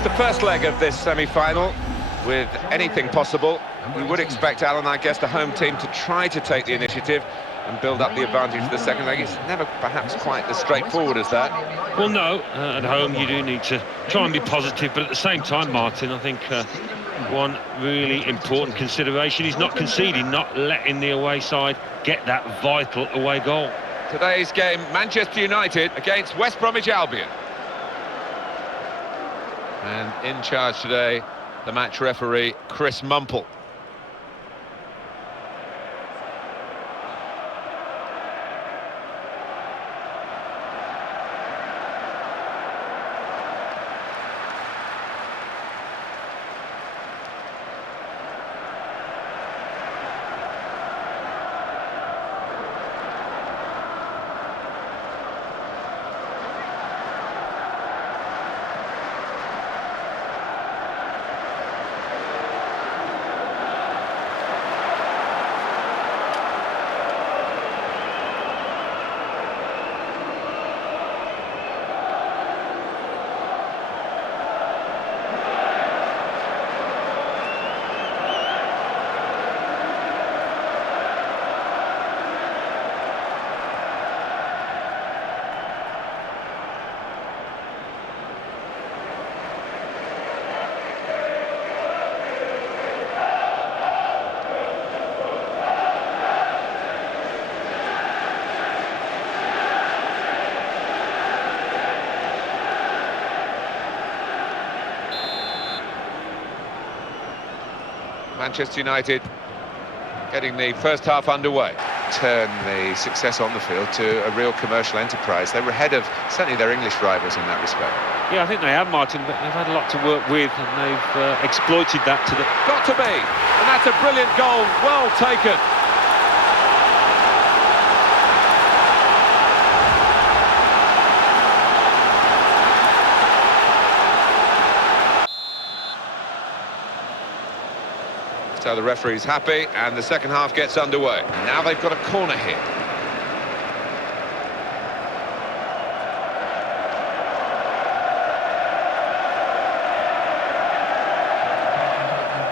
As the first leg of this semi-final, with anything possible, you would expect, Alan, I guess, the home team to try to take the initiative and build up the advantage for the second leg. It's never perhaps quite as straightforward as that. Well, no, at home you do need to try and be positive, but at the same time, Martin, I think one really important consideration is not conceding, not letting the away side get that vital away goal. Today's game, Manchester United against West Bromwich Albion. And in charge today, the match referee, Chris Mumple. Manchester United getting the first half underway. Turn the success on the field to a real commercial enterprise. They were ahead of certainly their English rivals in that respect. Yeah, I think they have, Martin, but they've had a lot to work with, and they've exploited that to the... Got to be, and that's a brilliant goal, well taken. So the referee's happy, and the second half gets underway. Now they've got a corner here.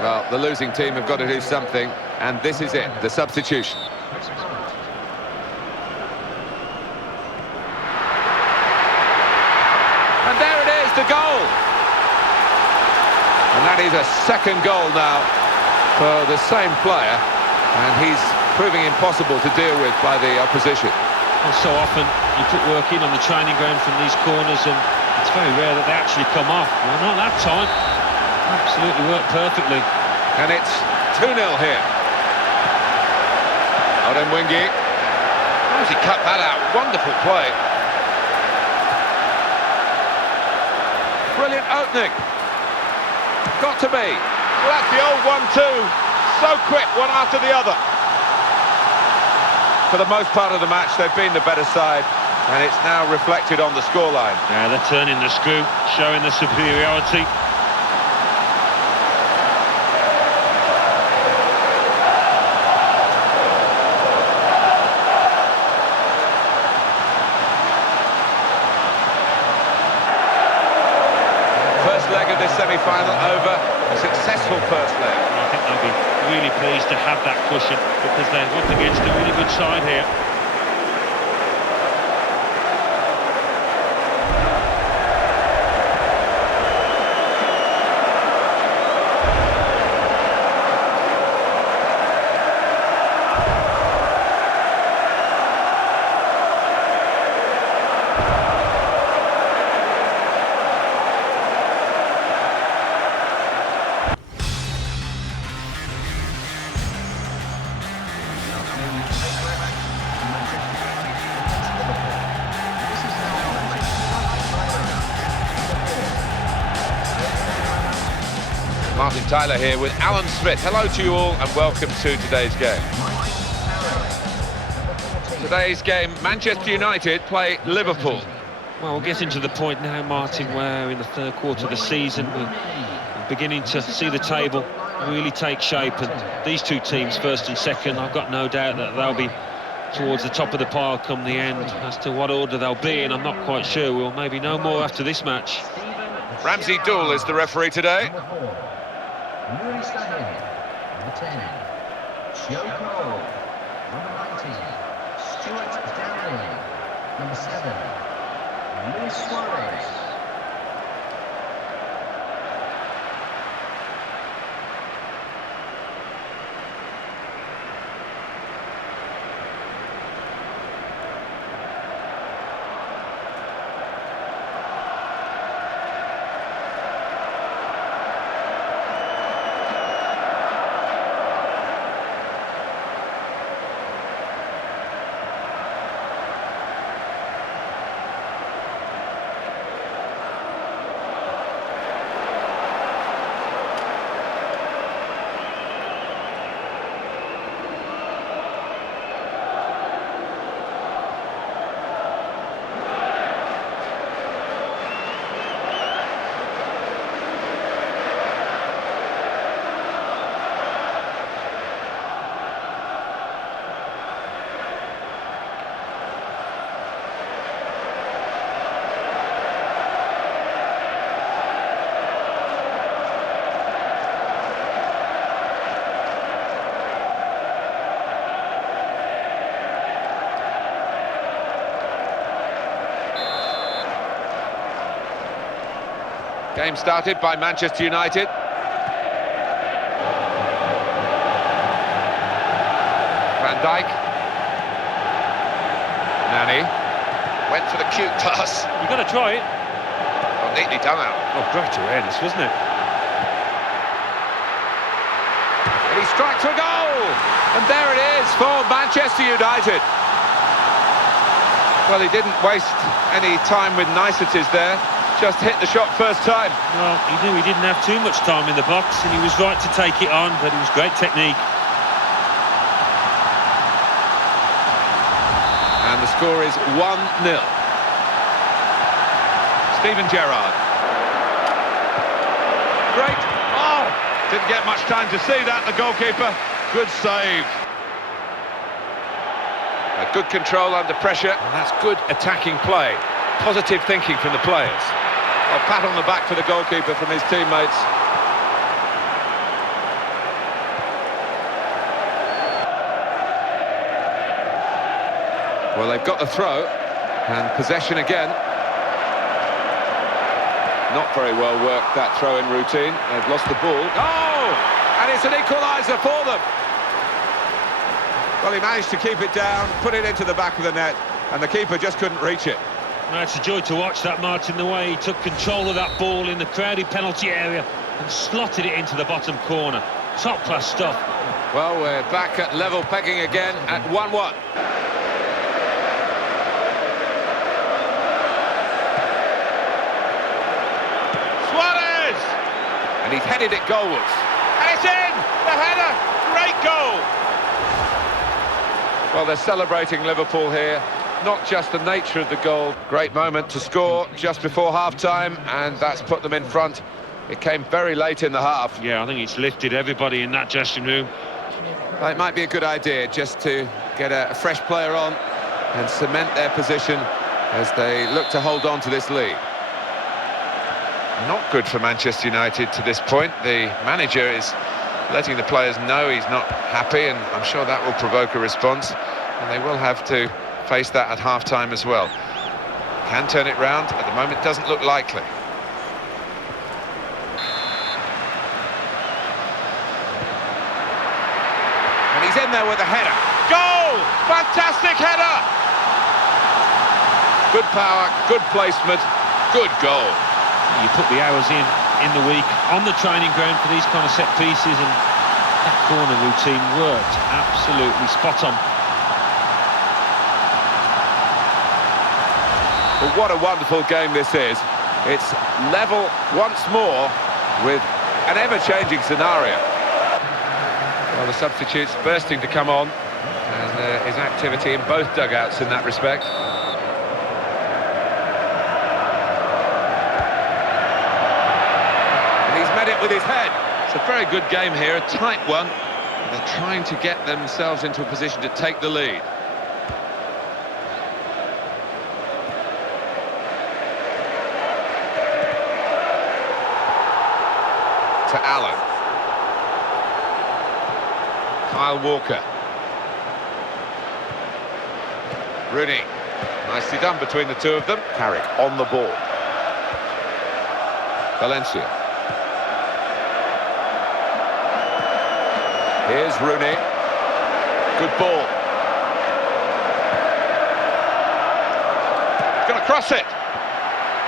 Well, the losing team have got to do something, and this is it, the substitution. And there it is, the goal! And that is a second goal now for the same player, and he's proving impossible to deal with by the opposition. Well, so often you put work in on the training ground from these corners, and it's very rare that they actually come off. Well, not that time. Absolutely worked perfectly. And it's 2-0 here. Odemwingie. How does he cut that out? Wonderful play. Brilliant opening. Got to be. Well, that's the old 1-2, so quick, one after the other. For the most part of the match, they've been the better side, and it's now reflected on the scoreline. Yeah, they're turning the screw, showing the superiority. First leg of this semi-final over. A successful first leg. I think they'll be really pleased to have that cushion, because they're up against a really good side here. Martin Tyler here with Alan Smith. Hello to you all and welcome to today's game. Today's game, Manchester United play Liverpool. Well, we're getting to the point now, Martin, where in the third quarter of the season we're beginning to see the table really take shape, and these two teams, first and second, I've got no doubt that they'll be towards the top of the pile come the end. As to what order they'll be in, I'm not quite sure. We'll maybe know more after this match. Ramsey Dool is the referee today. Number 10, Choco. Number 19, Stuart Downing. Number 7, Luis Suarez. Game started by Manchester United. Van Dijk. Nani. Went for the cute pass. You've got to try it. Oh, neatly done out. Oh, great awareness, wasn't it? And he strikes for a goal! And there it is for Manchester United. Well, he didn't waste any time with niceties there. Just hit the shot first time. Well, he knew he didn't have too much time in the box, and he was right to take it on, but it was great technique. And the score is 1-0. Steven Gerrard. Great. Oh! Didn't get much time to see that, the goalkeeper. Good save. A good control under pressure, and that's good attacking play. Positive thinking from the players. A pat on the back for the goalkeeper from his teammates. Well, they've got the throw, and possession again. Not very well worked, that throw-in routine. They've lost the ball. Oh! And it's an equaliser for them. Well, he managed to keep it down, put it into the back of the net, and the keeper just couldn't reach it. Well, it's a joy to watch that, Martin, the way he took control of that ball in the crowded penalty area and slotted it into the bottom corner. Top-class stuff. Well, we're back at level pegging again at 1-1. Suarez! And he's headed it goalwards. And it's in! The header! Great goal! Well, they're celebrating Liverpool here. Not just the nature of the goal. Great moment to score just before half-time, and that's put them in front. It came very late in the half. Yeah, I think it's lifted everybody in that dressing room. Well, it might be a good idea just to get a fresh player on and cement their position as they look to hold on to this lead. Not good for Manchester United to this point. The manager is letting the players know he's not happy, and I'm sure that will provoke a response, and they will have to face that at half-time as well. Can turn it round. At the moment, doesn't look likely. And he's in there with a header. Goal! Fantastic header! Good power, good placement, good goal. You put the hours in the week on the training ground for these kind of set pieces, and that corner routine worked absolutely spot on. But what a wonderful game this is. It's level once more with an ever-changing scenario. Well, the substitutes bursting to come on, and there is activity in both dugouts in that respect. And he's met it with his head. It's a very good game here, a tight one. They're trying to get themselves into a position to take the lead. to Allen. Kyle Walker. Rooney. Nicely done between the two of them. Carrick on the ball. Valencia. Here's Rooney. Good ball. Gonna cross it.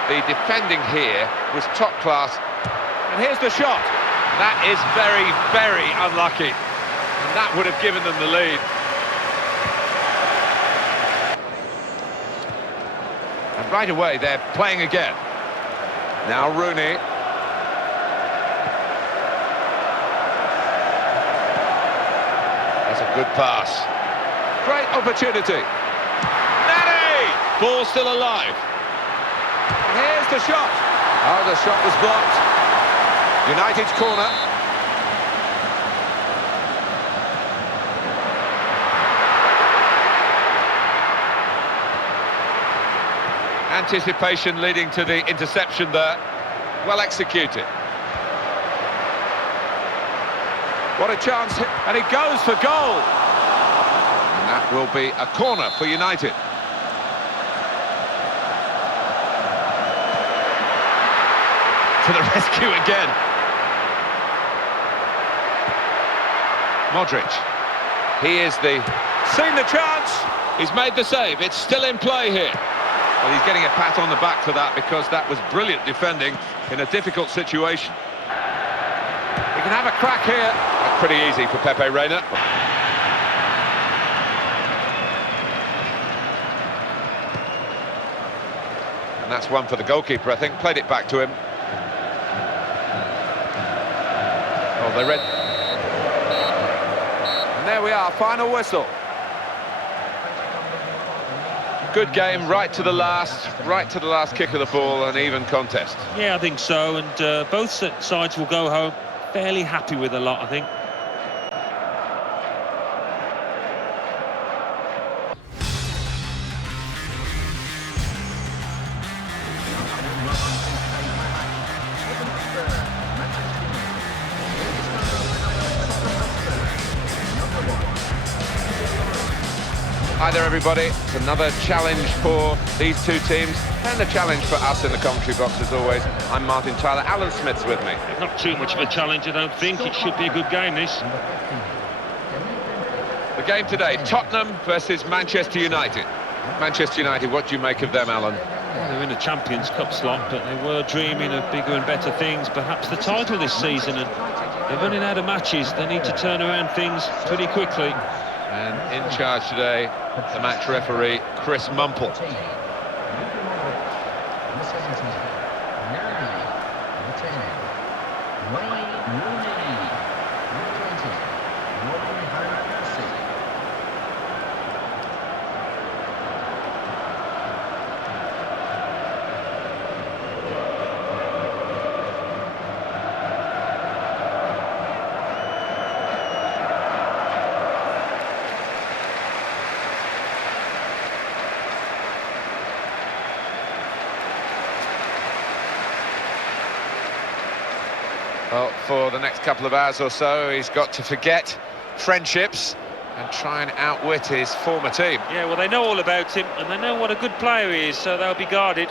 The defending here was top class. And here's the shot. That is very, very unlucky. And that would have given them the lead. And right away, they're playing again. Now Rooney. That's a good pass. Great opportunity. Nani! Ball still alive. Here's the shot. Oh, the shot was blocked. United's corner. Anticipation leading to the interception there. Well executed. What a chance, and he goes for goal. And that will be a corner for United. To the rescue again. Modric. He is seen the chance. He's made the save. It's still in play here. Well, he's getting a pat on the back for that because that was brilliant defending in a difficult situation. He can have a crack here. That's pretty easy for Pepe Reina. And that's one for the goalkeeper, I think. Played it back to him. Oh, they read. And there we are, final whistle. Good game, right to the last kick of the ball, an even contest. Yeah, I think so, and both sides will go home fairly happy with a lot, I think. Hi there everybody, it's another challenge for these two teams and a challenge for us in the commentary box as always. I'm Martin Tyler, Alan Smith's with me. Not too much of a challenge, I don't think. It should be a good game, this. The game today, Tottenham versus Manchester United. Manchester United, what do you make of them, Alan? Well, they're in a Champions Cup slot, but they were dreaming of bigger and better things, perhaps the title this season, and they're running out of matches. They need to turn around things pretty quickly. And in charge today, the match referee, Chris Mumple. Number 17, number 10, Wayne Rooney. Number 20, Robin van Persie. Well, for the next couple of hours or so, he's got to forget friendships and try and outwit his former team. Yeah, well, they know all about him, and they know what a good player he is, so they'll be guarded.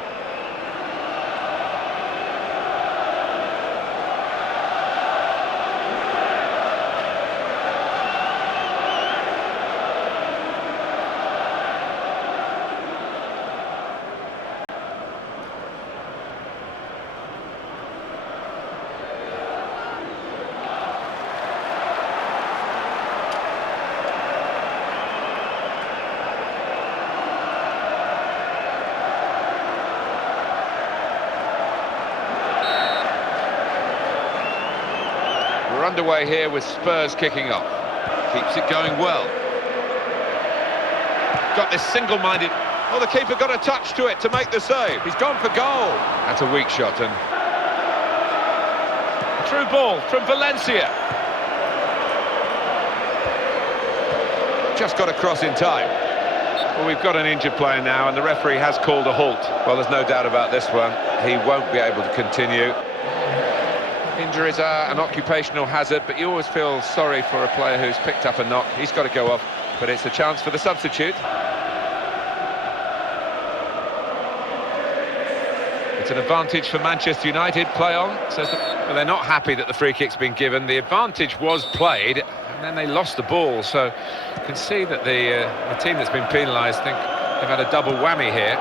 We're underway here with Spurs kicking off. Keeps it going well. Got this single-minded... Oh, the keeper got a touch to it to make the save. He's gone for goal. That's a weak shot, and... through ball from Valencia. Just got across in time. Well, we've got an injured player now, and the referee has called a halt. Well, there's no doubt about this one. He won't be able to continue. Injuries are an occupational hazard, but you always feel sorry for a player who's picked up a knock. He's got to go off, but it's a chance for the substitute. It's an advantage for Manchester United. Play on. But they're not happy that the free kick's been given. The advantage was played, and then they lost the ball. So you can see that the team that's been penalised think they've had a double whammy here.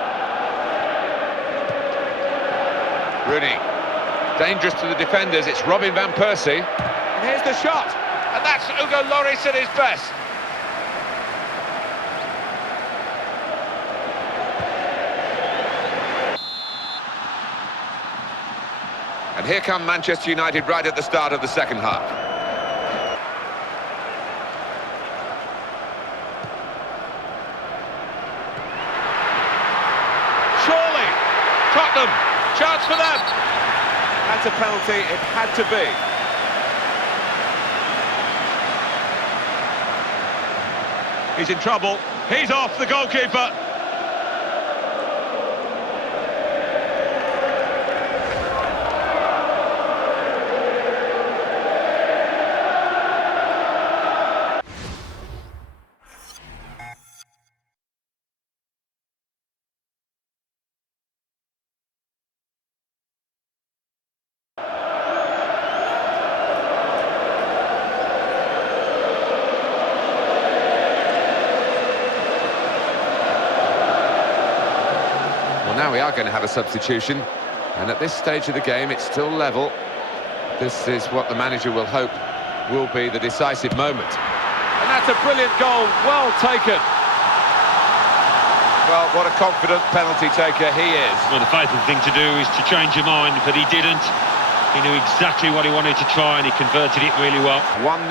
Rooney. Dangerous to the defenders. It's Robin van Persie. And here's the shot. And that's Hugo Lloris at his best. And here come Manchester United right at the start of the second half. Surely, Tottenham, chance for them. That's a penalty, it had to be. He's in trouble, he's off, the goalkeeper. Well, now we are going to have a substitution, and at this stage of the game it's still level. This is what the manager will hope will be the decisive moment. And that's a brilliant goal, well taken. Well, what a confident penalty taker he is. Well, the faithful thing to do is to change your mind, but he didn't. He knew exactly what he wanted to try, and he converted it really well. 1-0.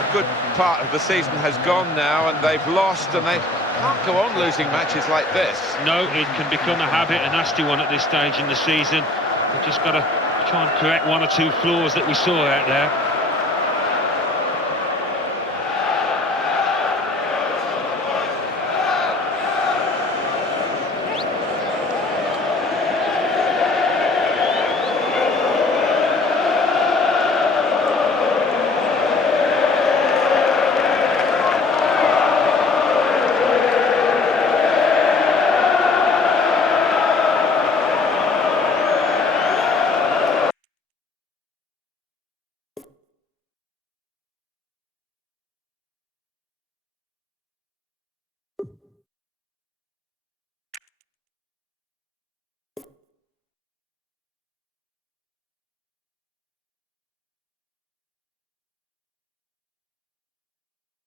A good part of the season has gone now, and they've lost, and they can't go on losing matches like this. No, it can become a habit, a nasty one at this stage in the season. They've just got to try and correct one or two flaws that we saw out there.